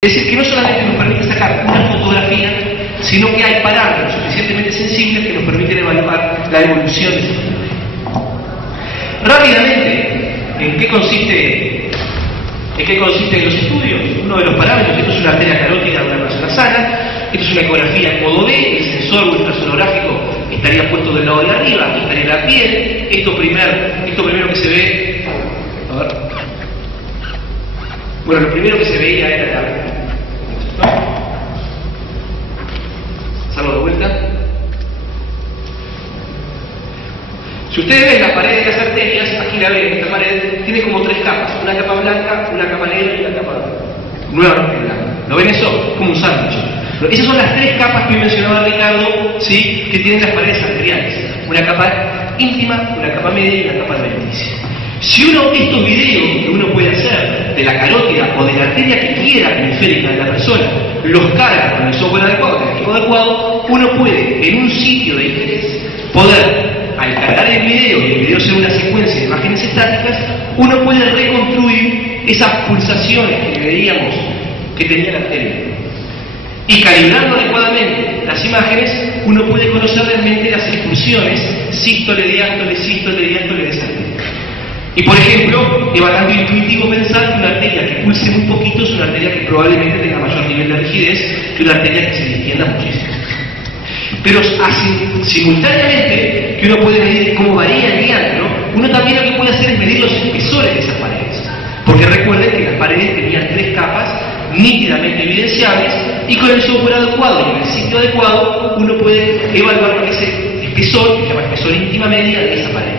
Es decir, que no solamente nos permite sacar una fotografía, sino que hay parámetros suficientemente sensibles que nos permiten evaluar la evolución de esta fotografía. Rápidamente, ¿en qué consisten los estudios? Uno de los parámetros, esto es una arteria carótida de una persona sana, esto es una ecografía en modo D, el sensor ultrasonográfico estaría puesto del lado de arriba, aquí estaría la piel, esto primero que se ve, a ver, bueno, lo primero que se veía era la, ¿no? Salgo de vuelta. Si ustedes ven la pared de las arterias, aquí la ven, esta pared tiene como tres capas, una capa blanca, una capa negra y una capa nuevamente blanca. ¿Lo ven eso? Como un sándwich. Esas son las tres capas que mencionaba Ricardo, ¿sí?, que tienen las paredes arteriales. Una capa íntima, una capa media y una capa adventicia. Si uno, estos videos que uno puede hacer de la carótida o de la arteria que quiera periférica de la persona, los carga con el software adecuado, con el equipo adecuado, uno puede, en un sitio de interés, poder, al cargar el video y el video sea una secuencia de imágenes estáticas, uno puede reconstruir esas pulsaciones que veíamos que tenía la arteria. Y calibrando adecuadamente las imágenes, uno puede conocer realmente las expulsiones sístole, diástole de esa arteria. Y por ejemplo, es bastante intuitivo pensar que una arteria que pulse muy poquito es una arteria que probablemente tenga mayor nivel de rigidez que una arteria que se distienda muchísimo. Pero simultáneamente, que uno puede medir cómo varía el diámetro, uno también lo que puede hacer es medir los espesores de esas paredes. Porque recuerden que las paredes tenían tres capas nítidamente evidenciables y con el software adecuado y en el sitio adecuado uno puede evaluar ese espesor, que se llama espesor íntima media de esa pared.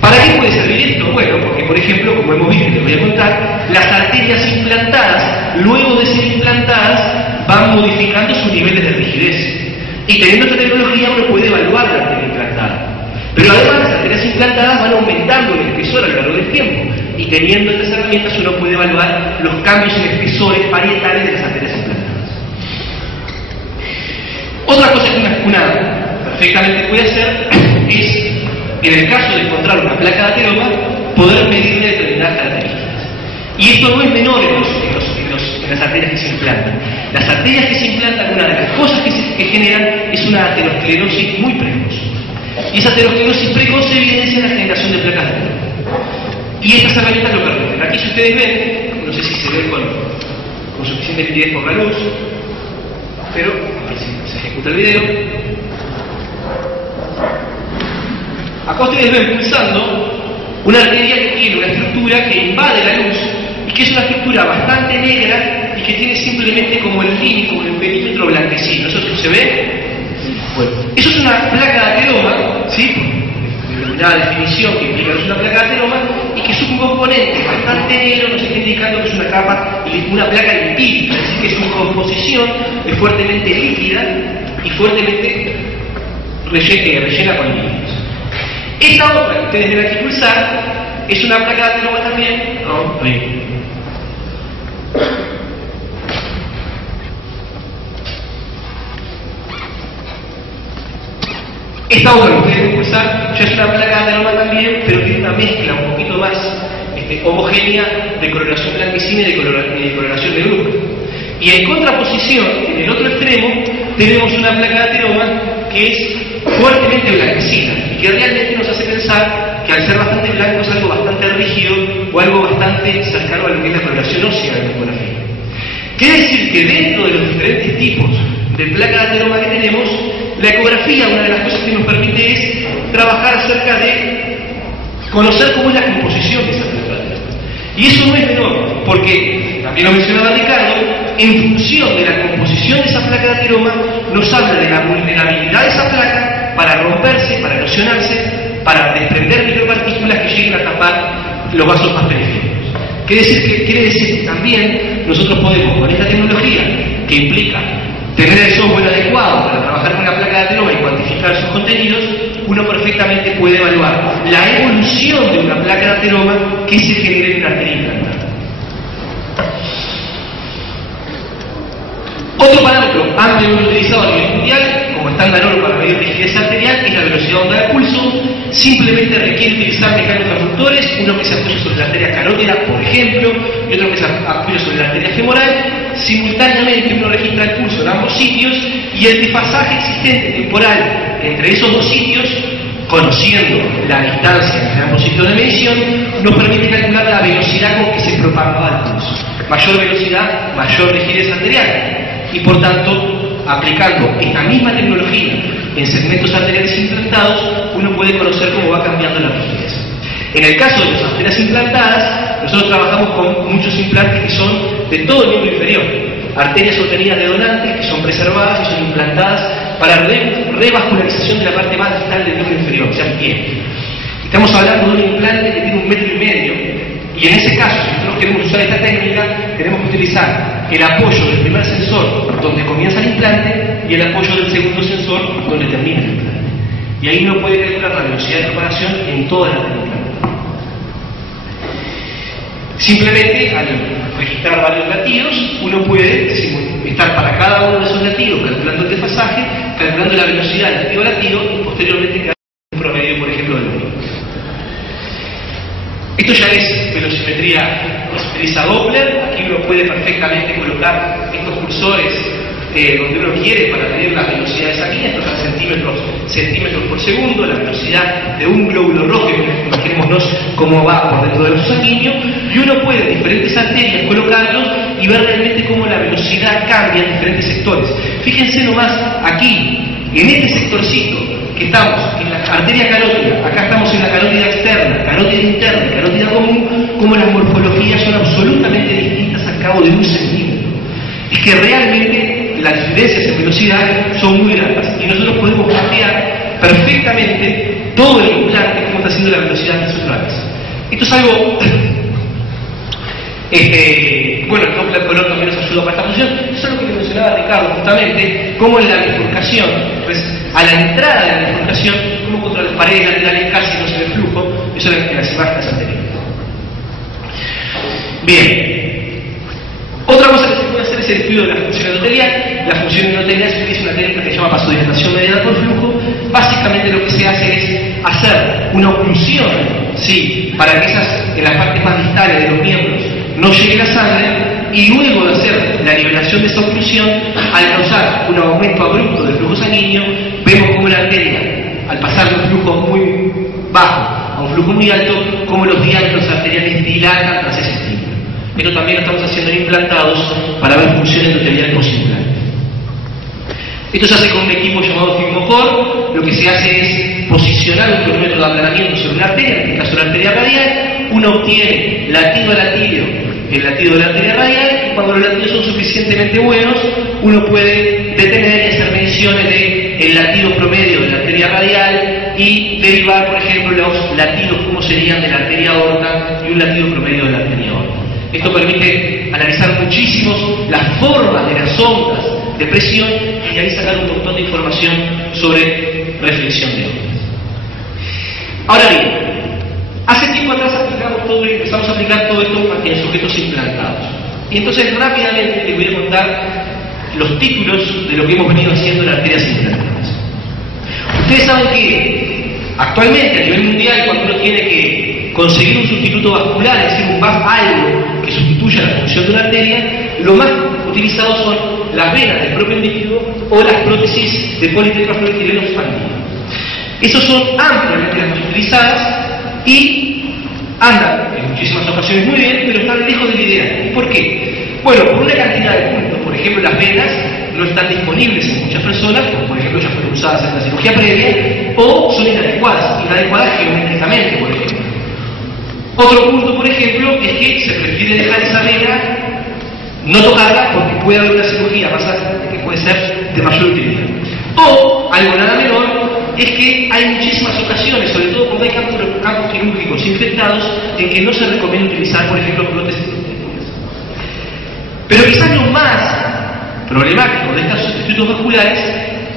¿Para qué puede servir esto? Bueno, porque por ejemplo, como hemos visto y les voy a contar, las arterias implantadas, luego de ser implantadas, van modificando sus niveles de rigidez. Y teniendo esta tecnología uno puede evaluar la arteria implantada. Pero además las arterias implantadas van aumentando el espesor a lo largo del tiempo. Y teniendo estas herramientas uno puede evaluar los cambios en espesores parietales de las arterias implantadas. Otra cosa que una perfectamente puede hacer es, en el caso de encontrar una placa de ateroma, poder medirle determinadas características. Y esto no es menor en las arterias que se implantan. Las arterias que se implantan, una de las cosas que generan es una aterosclerosis muy precoz. Y esa aterosclerosis precoz se evidencia en la generación de placas de ateroma. Y estas herramientas lo permiten. Aquí, si ustedes ven, no sé si se ve con suficiente nitidez por la luz, pero a ver si se ejecuta el video. Acá ustedes ven pulsando una arteria que tiene una estructura que invade la luz y que es una estructura bastante negra y que tiene simplemente como el límite, como el perímetro blanquecino. ¿Eso se ve? Bueno, eso es una placa de ateroma, ¿sí? Determinada definición que implica que es una placa de ateroma y que su componente bastante negro nos está indicando que es una capa, una placa lipídica, es decir, que su composición es fuertemente líquida y fuertemente rellena con líquidos. Esta otra que ustedes ven aquí pulsar es una placa de ateroma también, ¿no? Ahí. Esta otra que ustedes ven pulsar ya es una placa de ateroma también, pero tiene una mezcla un poquito más homogénea de coloración blanquecina y de coloración de grupo. Y en contraposición, en el otro extremo, tenemos una placa de ateroma que es fuertemente blanquecina y que realmente nos hace pensar que al ser bastante blanco es algo bastante rígido o algo bastante cercano a lo que es la coloración ósea de la ecografía. Quiere decir que dentro de los diferentes tipos de placa de ateroma que tenemos, la ecografía, una de las cosas que nos permite es trabajar acerca de conocer cómo es la composición de esa placa de ateroma. Y eso no es menor, porque, también lo mencionaba Ricardo, en función de la composición de esa placa de ateroma, nos habla de la vulnerabilidad de esa placa para romperse, para erosionarse, para desprender micropartículas que lleguen a tapar los vasos más periféricos. Quiere decir que también nosotros podemos, con esta tecnología, que implica tener el software adecuado para trabajar con la placa de ateroma y cuantificar sus contenidos, uno perfectamente puede evaluar la evolución de una placa de ateroma que se genere en una arteria implantada. Otro parámetro ampliamente utilizado a nivel mundial, como estándar oro para medir rigidez arterial, es la velocidad de onda de pulso. Simplemente requiere utilizar mecanismos inductores, uno que se apoya sobre la arteria carótida, por ejemplo, y otro que se apoya sobre la arteria femoral. simultáneamente uno registra el pulso en ambos sitios y el desfasaje existente temporal entre esos dos sitios, conociendo la distancia entre ambos sitios de medición, nos permite calcular la velocidad con que se propagaba el pulso. Mayor velocidad, mayor rigidez arterial. Y por tanto, aplicando esta misma tecnología en segmentos arteriales implantados, uno puede conocer cómo va cambiando la rigidez. En el caso de las arterias implantadas, nosotros trabajamos con muchos implantes que son de todo el miembro inferior. Arterias sostenidas de donantes que son preservadas y son implantadas para revascularización de la parte más distal del miembro inferior, o sea, el pie. Estamos hablando de un implante que tiene 1,5 metros, y en ese caso, si nosotros queremos usar esta técnica, tenemos que utilizar el apoyo del primer sensor donde comienza el implante y el apoyo del segundo sensor donde termina el implante. Y ahí uno puede calcular la velocidad de propagación en toda la técnica. Simplemente al registrar varios latidos, uno puede estar para cada uno de esos latidos calculando el desfasaje, calculando la velocidad del latido a latido y posteriormente quedar un promedio, por ejemplo, del volumen. Esto ya es velocimetría, se utiliza Doppler. Aquí uno puede perfectamente colocar estos cursores donde uno quiere para medir la velocidad sanguínea. Estos son centímetros por segundo, la velocidad de un glóbulo rojo. Imaginémonos cómo va por dentro de los sanguíneos, y uno puede en diferentes arterias colocarlos y ver realmente cómo la velocidad cambia en diferentes sectores. Fíjense nomás aquí, en este sectorcito que estamos en la arteria carótida, acá estamos en la carótida externa, carótida interna, carótida común, como las morfologías son absolutamente distintas al cabo de un centímetro. Es que realmente las diferencias en velocidad son muy grandes y nosotros podemos mapear perfectamente todo el implante cómo está haciendo la velocidad de sus lados. Esto es algo bueno, el Doppler color también nos ayuda para esta función. Eso es lo que mencionaba Ricardo justamente, cómo en la bifurcación, pues a la entrada de la bifurcación, como contra las paredes laterales casi no se ve flujo. Eso es en las imágenes anteriores. Bien, otra cosa que se puede hacer es el estudio de la función endotelial. La función endotelial es una técnica que se llama vasodilatación mediada por flujo. Básicamente lo que se hace es hacer una oclusión, ¿sí?, para que en las partes más distales de los miembros no llegue la sangre, y luego de hacer la nivelación de esa oclusión, al causar un aumento abrupto del flujo sanguíneo, vemos como la arteria, al pasar de un flujo muy bajo a un flujo muy alto, como los diámetros arteriales dilatan tras ese estímulo. Esto también lo estamos haciendo en implantados para ver función endotelial post-implante. Esto se hace con un equipo llamado Figmofor. Lo que se hace es posicionar un cronómetro de aplanamiento sobre una arteria, en este caso la arteria radial. Uno obtiene latido a latido el latido de la arteria radial, y cuando los latidos son suficientemente buenos, uno puede detener y hacer mediciones del latido promedio de la arteria radial y derivar, por ejemplo, los latidos como serían de la arteria aorta y un latido promedio de la arteria aorta. Esto permite analizar muchísimos las formas de las ondas de presión y ahí sacar un montón de información sobre reflexión de ondas. Ahora bien, hace tiempo atrás empezamos a aplicar todo esto en sujetos implantados. Y entonces rápidamente les voy a contar los títulos de lo que hemos venido haciendo en arterias implantadas. Ustedes saben que actualmente a nivel mundial, cuando uno tiene que conseguir un sustituto vascular, es decir, algo que sustituya la función de una arteria, lo más utilizado son las venas del propio individuo o las prótesis de politetrafluoretileno expandido. Esos son ampliamente las más utilizadas y andan en muchísimas ocasiones muy bien, pero están lejos del ideal. ¿Por qué? Bueno, por una cantidad de puntos. Por ejemplo, las venas no están disponibles en muchas personas, como por ejemplo ya fueron usadas en la cirugía previa, o son inadecuadas geométricamente, por ejemplo. Otro punto, por ejemplo, es que se prefiere dejar esa vena, no tocarla, porque puede haber una cirugía más adelante que puede ser de mayor utilidad. O, algo nada menor, es que hay muchísimas ocasiones, sobre todo cuando hay campos quirúrgicos infectados, en que no se recomienda utilizar, por ejemplo, prótesis estéticas. Pero quizás lo más problemático de estos sustitutos vasculares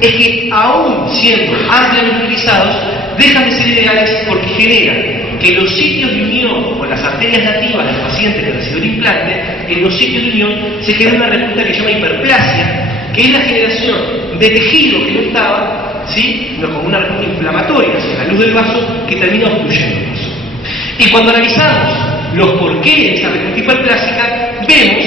es que, aún siendo ampliamente utilizados, dejan de ser ideales porque generan que los sitios de unión con las arterias nativas del paciente que recibió el implante, en los sitios de unión se genera una respuesta que se llama hiperplasia, que es la generación de tejido que no estaba, ¿sí?, no, como una respuesta inflamatoria hacia la luz del vaso que termina obstruyendo el vaso. Y cuando analizamos los porqués de esa respuesta hiperplásica, vemos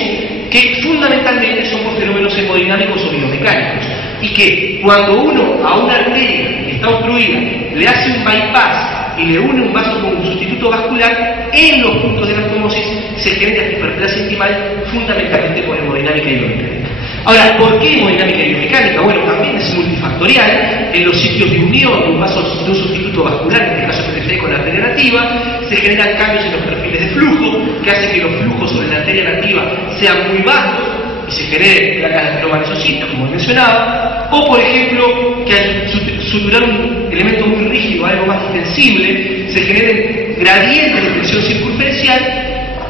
que fundamentalmente son por fenómenos hemodinámicos o biomecánicos, y que cuando uno a una arteria que está obstruida le hace un bypass y le une un vaso con un sustituto vascular, en los puntos de la osmosis se genera hiperplasia intimal fundamentalmente por hemodinámica y biomecánica. Ahora, ¿por qué hemodinámica y biomecánica? Bueno, también es multifactorial. En los sitios de unión de un vaso de un sustituto vascular, en este caso PTG con la arteria nativa, se generan cambios en los perfiles de flujo, que hace que los flujos sobre la arteria nativa sean muy bajos y se genere placas de ateroma-mesocito, como mencionaba, o por ejemplo, que al suturar un elemento muy rígido, algo más extensible, se generen gradientes de tensión circunferencial,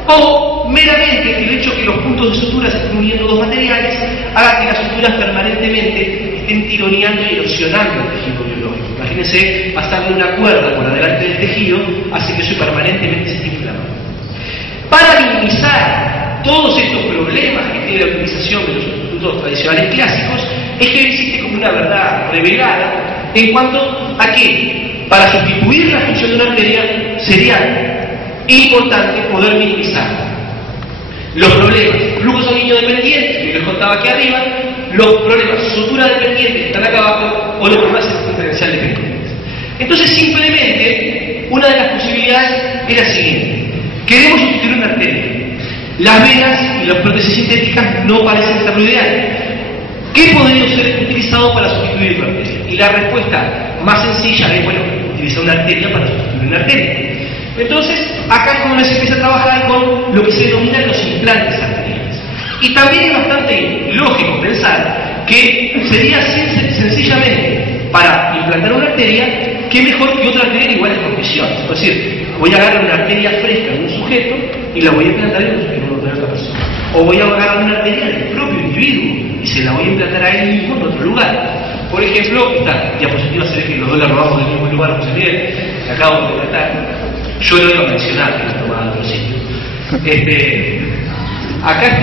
o meramente el hecho que los puntos de sutura se estén uniendo dos materiales haga que las suturas permanentemente estén tironeando y erosionando el tejido biológico. Imagínense pasarle una cuerda por adelante del tejido, hace que eso permanentemente se esté inflamando. Para minimizar todos estos problemas que tiene la utilización de los sustitutos tradicionales clásicos, es que existe como una verdad revelada en cuanto a que para sustituir la función de una arteria sería importante poder minimizar los problemas flujo sanguíneo dependiente, que les contaba aquí arriba, los problemas sutura dependiente que están acá abajo, o los problemas circunferencial dependientes. Entonces, simplemente, una de las posibilidades es la siguiente: queremos sustituir una arteria. Las venas y las prótesis sintéticas no parecen ser lo ideal. ¿Qué podría ser utilizado para sustituir una arteria? Y la respuesta más sencilla es, bueno, utilizar una arteria para sustituir una arteria. Entonces, acá es cuando se empieza a trabajar con lo que se denominan los implantes arteriales. Y también es bastante lógico pensar que sería sencillamente para implantar una arteria, que mejor que otra arteria en iguales condiciones. Es decir, voy a agarrar una arteria fresca en un sujeto y la voy a implantar en otra persona. O voy a agarrar una arteria del propio individuo y se la voy a implantar a él mismo en otro lugar. Por ejemplo, esta diapositiva se ve que los dos la robamos del mismo lugar, José Miguel, que acabo de tratar. Yo lo iba a mencionar, que lo tomaba de otro sitio. Acá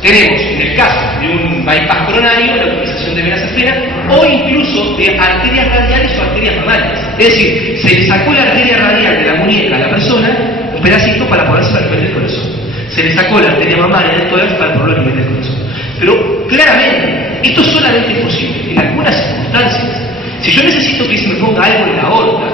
tenemos, en el caso de un bypass coronario, la utilización de venas ajenas o incluso de arterias radiales o arterias mamarias. Es decir, se le sacó la arteria radial de la muñeca a la persona, un pedacito para poderse para el nivel del corazón. Se le sacó la arteria mamaria del tórax para ponerlo al nivel del corazón. Pero claramente, esto solamente es posible en algunas circunstancias. Si yo necesito que se me ponga algo en la aorta,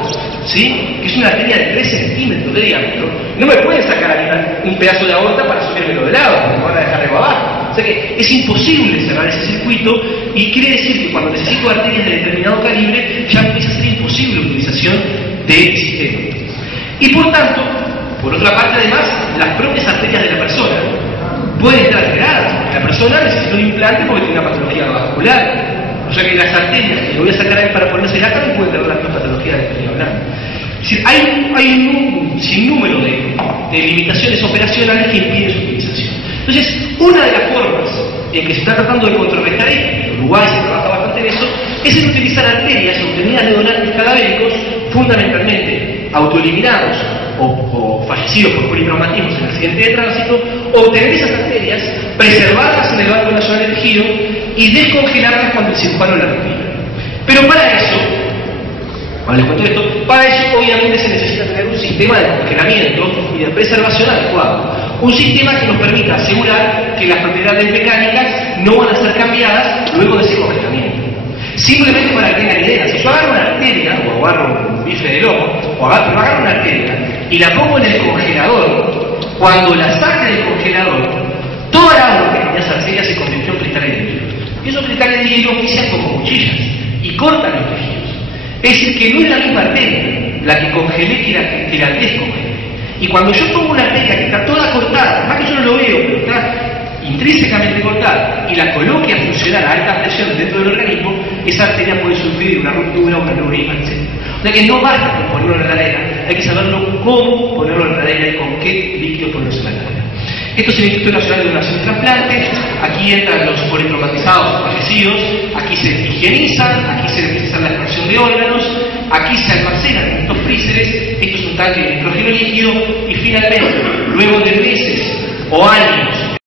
¿sí?, que es una arteria de 3 centímetros de diámetro, no me pueden sacar a un pedazo de aorta para subírmelo de lado, porque me van a dejar de abajo. O sea que es imposible cerrar ese circuito, y quiere decir que cuando necesito arterias de determinado calibre, ya empieza a ser imposible la utilización del sistema. Y por tanto, por otra parte además, las propias arterias de la persona pueden estar alteradas, porque la persona necesita un implante porque tiene una patología vascular. O sea que las arterias que le voy a sacar a él para ponerse acá también pueden tener la misma patología de la que estoy hablando. Es decir, hay un sinnúmero de limitaciones operacionales que impiden su utilización. Entonces, una de las formas en que se está tratando de contrarrestar esto, en Uruguay se trabaja bastante en eso, es en utilizar arterias obtenidas de donantes cadavéricos, fundamentalmente autoeliminados o fallecidos por politraumatismos en accidente de tránsito, obtener esas arterias, preservarlas en el Banco Nacional de Tejido y descongelarlas cuando el cirujano las retira. Pero para eso, cuando les cuento esto, para eso obviamente se necesita tener un sistema de congelamiento y de preservación adecuado. Un sistema que nos permita asegurar que las propiedades mecánicas no van a ser cambiadas luego de ese congelamiento. Simplemente para que tengan idea, si yo agarro una arteria, o agarro un bife de lomo, pero agarro una arteria y la pongo en el congelador, cuando la saque del congelador, toda la agua que tenía esa arteria se convirtió en cristales de hielo. Y esos cristales de hielo ofician como cuchillas y cortan los tejidos. Es decir, que no es la misma arteria la que congelé que la descongelé. Y cuando yo pongo una arteria que está toda cortada, más que yo no lo veo, pero está intrínsecamente cortada, y la coloque a funcionar a altas presiones dentro del organismo, esa arteria puede sufrir una ruptura, una neurisma, etc. O sea que no basta con ponerlo en la heladera, hay que saberlo cómo ponerlo en la heladera y con qué líquido ponerlo en la heladera. Esto es el Instituto Nacional de Donación y Trasplante. Aquí entran los politraumatizados fallecidos, aquí se higienizan, aquí se realiza la extracción de órganos, aquí se almacenan en estos freezeres, esto es un tanque de nitrógeno líquido, y finalmente, luego de meses o años